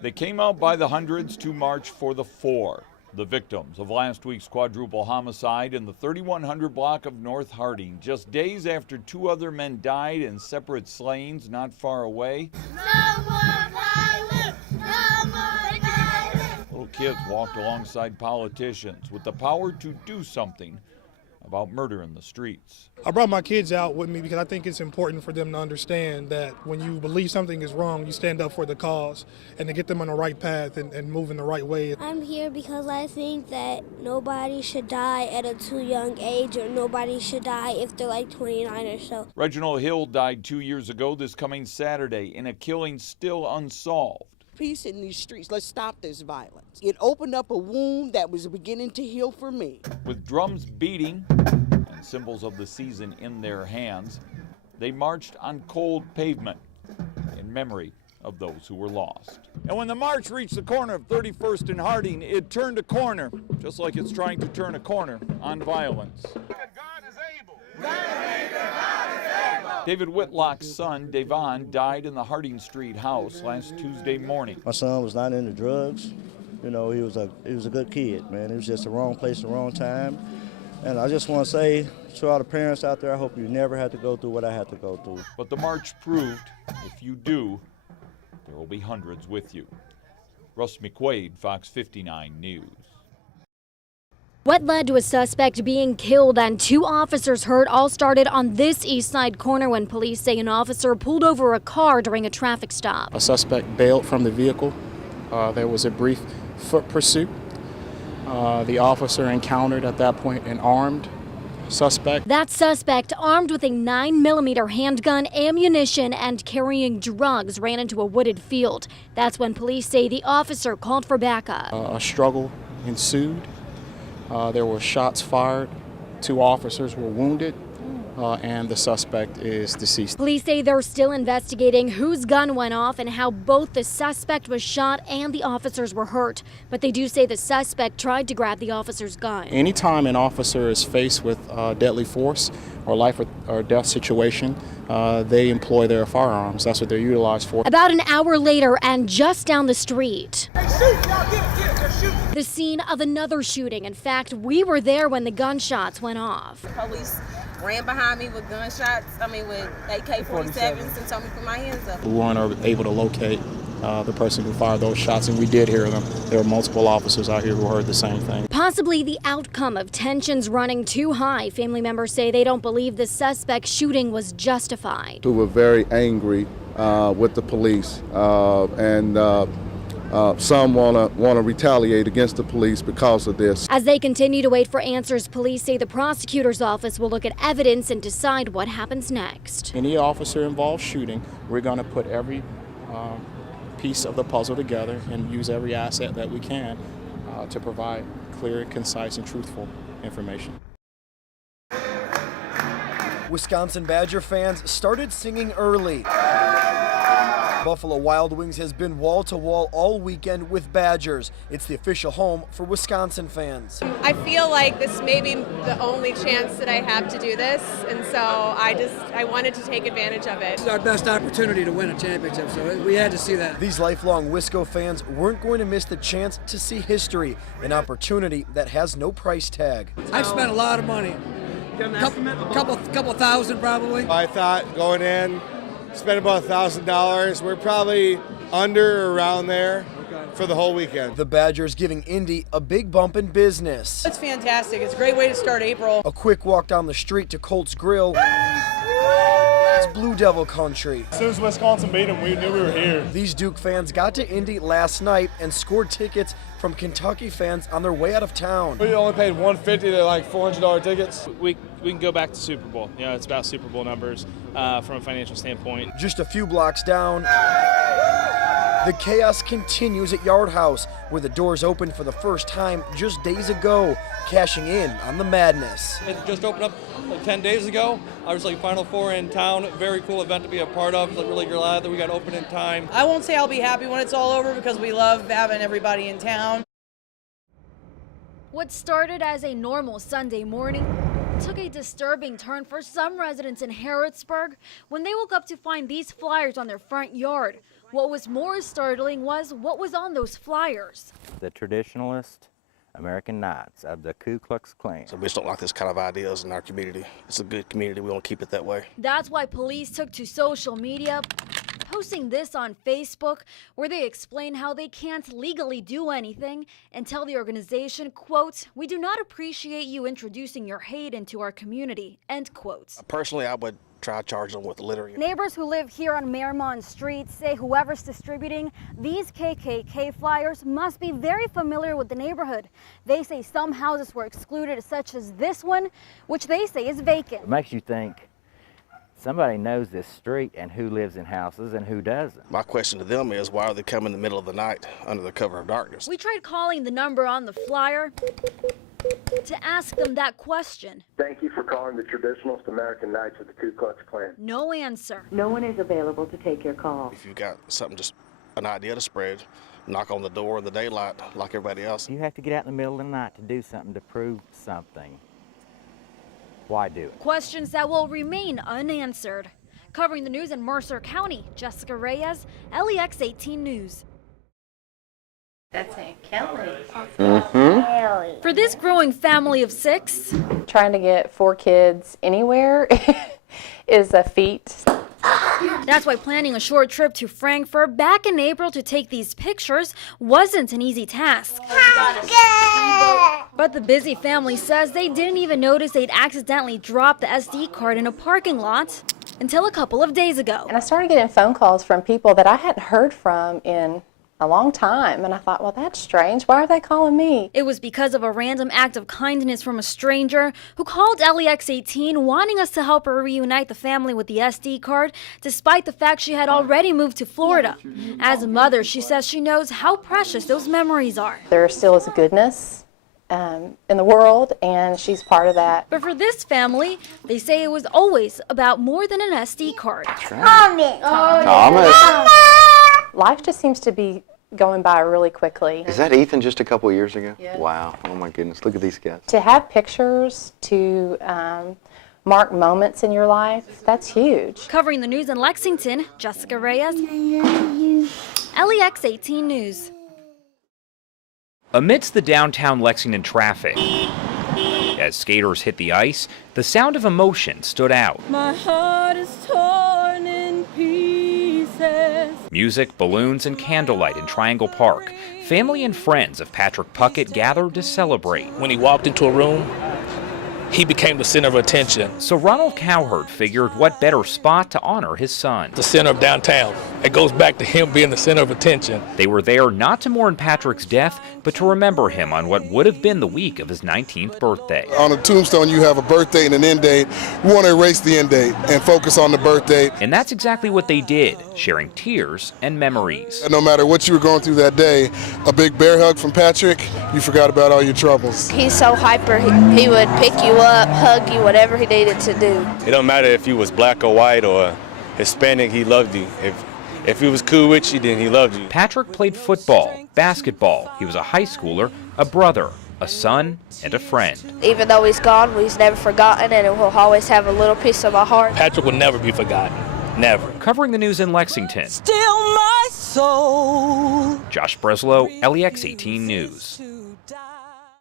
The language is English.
They came out by the hundreds to march for the four, the victims of last week's quadruple homicide in the 3100 block of North Harding, just days after two other men died in separate slayings not far away. No more violence! No more violence! Little kids walked alongside politicians with the power to do something about murder in the streets. I brought my kids out with me because I think it's important for them to understand that when you believe something is wrong, you stand up for the cause and to get them on the right path and move in the right way. I'm here because I think that nobody should die at a too young age, or nobody should die if they're like 29 or so. Reginald Hill died 2 years ago this coming Saturday in a killing still unsolved. Peace in these streets. Let's stop this violence. It opened up a wound that was beginning to heal for me. With drums beating and symbols of the season in their hands, they marched on cold pavement in memory of those who were lost. And when the march reached the corner of 31st and Harding, it turned a corner, just like it's trying to turn a corner on violence. God is able. David Whitlock's son, Devon, died in the Harding Street house last Tuesday morning. My son was not into drugs. You know, he was a good kid, man. He was just the wrong place at the wrong time. And I just want to say to all the parents out there, I hope you never have to go through what I had to go through. But the march proved, if you do, there will be hundreds with you. Russ McQuaid, Fox 59 News. What led to a suspect being killed and two officers hurt all started on this East Side corner when police say an officer pulled over a car during a traffic stop. A suspect bailed from the vehicle. There was a brief foot pursuit. The officer encountered at that point an armed suspect. That suspect, armed with a 9mm handgun, ammunition, and carrying drugs, ran into a wooded field. That's when police say the officer called for backup. A struggle ensued. There were shots fired. Two officers were wounded, and the suspect is deceased. Police say they're still investigating whose gun went off and how both the suspect was shot and the officers were hurt. But they do say the suspect tried to grab the officer's gun. Anytime an officer is faced with deadly force or life or death situation, they employ their firearms. That's what they're utilized for. About an hour later, and just down the street, the scene of another shooting. In fact, we were there when the gunshots went off. Police ran behind me with gunshots, with AK-47s, and told me to put my hands up. We weren't able to locate the person who fired those shots, and we did hear them. There were multiple officers out here who heard the same thing. Possibly the outcome of tensions running too high. Family members say they don't believe the suspect's shooting was justified. We were very angry with the police, and some want to retaliate against the police because of this. As they continue to wait for answers, police say the prosecutor's office will look at evidence and decide what happens next. Any officer involved shooting, we're going to put every piece of the puzzle together and use every asset that we can to provide clear, concise, and truthful information. Wisconsin Badger fans started singing early. Buffalo Wild Wings has been wall-to-wall all weekend with Badgers. It's the official home for Wisconsin fans. I feel like this may be the only chance that I have to do this, and so I wanted to take advantage of it. It's our best opportunity to win a championship, so we had to see that. These lifelong Wisco fans weren't going to miss the chance to see history, an opportunity that has no price tag. I've spent a lot of money, couple thousand probably. I thought going in, spent about $1,000. We're probably under or around there for the whole weekend. The Badgers giving Indy a big bump in business. It's fantastic. It's a great way to start April. A quick walk down the street to Colts Grill. It's Blue Devil country. As soon as Wisconsin beat them, we knew we were here. These Duke fans got to Indy last night and scored tickets from Kentucky fans on their way out of town. We only paid $150 to like $400 tickets. We can go back to Super Bowl. You know, it's about Super Bowl numbers from a financial standpoint. Just a few blocks down, the chaos continues at Yard House, where the doors opened for the first time just days ago, cashing in on the madness. It just opened up like 10 days ago. Obviously, Final Four in town. Very cool event to be a part of. Really glad that we got open in time. I won't say I'll be happy when it's all over because we love having everybody in town. What started as a normal Sunday morning took a disturbing turn for some residents in Harrodsburg when they woke up to find these flyers on their front yard. What was more startling was what was on those flyers. The traditionalist American Knights of the Ku Klux Klan. So we just don't like this kind of ideas in our community. It's a good community. We want to keep it that way. That's why police took to social media, posting this on Facebook, where they explain how they can't legally do anything and tell the organization, quote, "We do not appreciate you introducing your hate into our community," end quote. Personally, I would try to charge them with littering. Neighbors who live here on Marymount Street say whoever's distributing these KKK flyers must be very familiar with the neighborhood. They say some houses were excluded, such as this one, which they say is vacant. It makes you think somebody knows this street and who lives in houses and who doesn't. My question to them is, why are they coming in the middle of the night under the cover of darkness? We tried calling the number on the flyer to ask them that question. Thank you for calling the Traditionalist American Knights of the Ku Klux Klan. No answer. No one is available to take your call. If you've got something, just an idea to spread, knock on the door in the daylight like everybody else. You have to get out in the middle of the night to do something, to prove something. Why do it? Questions that will remain unanswered. Covering the news in Mercer County, Jessica Reyes, LEX 18 News. That's Aunt Kelly. For this growing family of 6, Trying to get 4 kids anywhere is a feat. That's why planning a short trip to Frankfurt back in April to take these pictures wasn't an easy task. But the busy family says they didn't even notice they'd accidentally dropped the SD card in a parking lot until a couple of days ago. And I started getting phone calls from people that I hadn't heard from in a long time, and I thought, well, that's strange. Why are they calling me? It was because of a random act of kindness from a stranger who called LEX 18 wanting us to help her reunite the family with the SD card, despite the fact she had already moved to Florida. As a mother, she says she knows how precious those memories are. There still is goodness in the world, and she's part of that. But for this family, they say it was always about more than an SD card. Life just seems to be going by really quickly. Is that Ethan just a couple of years ago? Yeah. Wow. Oh my goodness. Look at these guys. To have pictures to mark moments in your life, that's huge. Covering the news in Lexington, Jessica Reyes, LEX 18 News. Amidst the downtown Lexington traffic, as skaters hit the ice, the sound of emotion stood out. My heart is torn in pieces. Music, balloons, and candlelight in Triangle Park. Family and friends of Patrick Puckett gathered to celebrate. When he walked into a room, he became the center of attention. So Ronald Cowherd figured what better spot to honor his son. The center of downtown. It goes back to him being the center of attention. They were there not to mourn Patrick's death, but to remember him on what would have been the week of his 19th birthday. On a tombstone, you have a birth date and an end date. We want to erase the end date and focus on the birth date. And that's exactly what they did, sharing tears and memories. No matter what you were going through that day, a big bear hug from Patrick, you forgot about all your troubles. He's so hyper, he would pick you up, hug you, whatever he needed to do. It don't matter if you was black or white or Hispanic, he loved you. If he was cool with you, then he loved you. Patrick played football, basketball. He was a high schooler, a brother, a son, and a friend. Even though he's gone, he's never forgotten, and he'll always have a little piece of my heart. Patrick will never be forgotten. Never. Covering the news in Lexington, Still my soul. Josh Breslow, LEX 18 News.